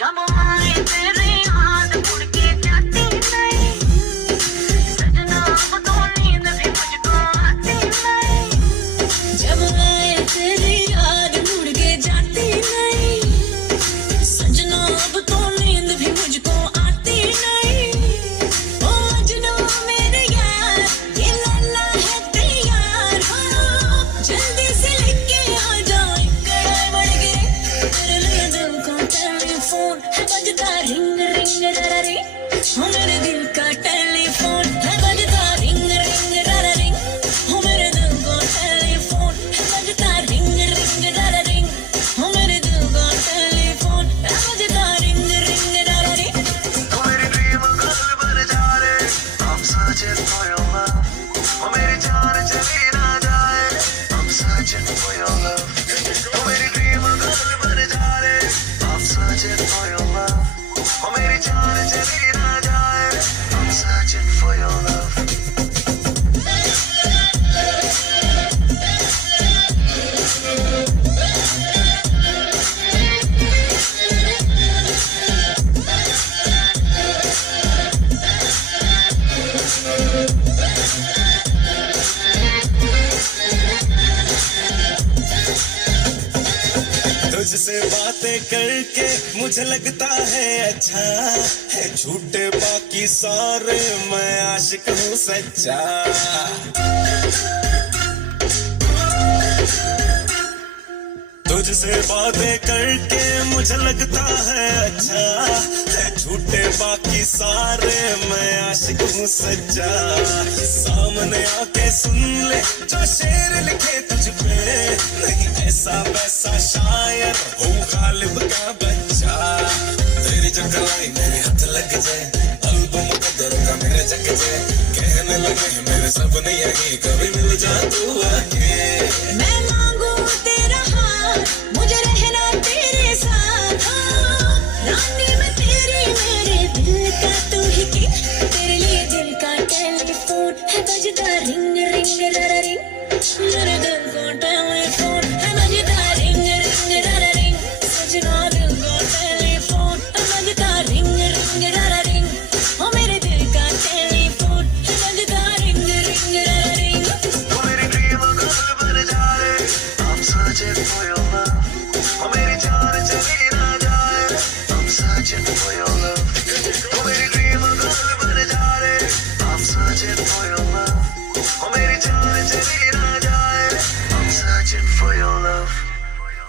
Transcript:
जब आए तेरे याद मुड़ के जाती नहीं, सजना अब तो नींद भी मुझको आती नहीं। जब आए तेरी याद मुड़ के जाती नहीं, सजना अब तो नींद भी मुझको आती नहीं। ओ मजनू मेरे यार, ये लैला है तैयार हो, जल्दी से लेके आ जाओ इकड़े बढ़ के। तेरे लिए दिल का टेलीफोन है बजता रिंग रिंग ररा रे, हो मेरे दिल का टेलीफोन है बजता रिंग रिंग ररा रिंग, हो मेरे दिल का टेलीफोन है बजता रिंग रिंग ररा रिंग, हो मेरे दिल का टेलीफोन है बजता रिंग रिंग ररा रे। तो मेरी ड्रीम गर्ल बन जा रे, I'm searching for your love, वो मेरी जान चली ना जाए, I'm searching for your love। तो मेरी ड्रीम गर्ल बन जा रे, I'm searching for your love, वो मेरी जान चली ना जाए, I'm searching for your love। तुझसे बातें करके मुझे लगता है अच्छा है, झूठे बाकी सारे मैं आशिक हूँ सच्चा। तुझसे बातें करके मुझे लगता है अच्छा है, झूठे बाकी सारे मैं आशिक हूँ सच्चा। सामने आके सुन ले जो शेर लिखे तुझ पे, नहीं ऐसा वैसा शायर हूँ गालिब का बच्चा। तेरी जो कलाई मेरे हाथ लग जाए, एल्बम कदर का मेरे जग जाए, कहने लगे मेरे सपने यही कभी मिल जा तू आके। मैं मांगू तेरा हाथ, मुझे रहना तेरे साथ, रानी मैं तेरी, मेरे दिल का तू ही की। तेरे लिए दिल का टेलीफोन है बजता रिंग रिंग ररा रिंग, मेरे दिल का टेलीफोन है बजता रिंग रिंग ररा रिंग, सजना दिल का टेलीफोन है बजता रिंग रिंग ररा रिंग, ओ मेरे दिल का टेलीफोन है बजता रिंग रिंग ररा रिंग। वो मेरी ड्रीम गर्ल बन जा रे, I'm searching for your love, वो मेरी जान चली ना जाए, I'm searching for your love। वो मेरी ड्रीम गर्ल बन जा रे, I'm searching for your love, वो मेरी जान चली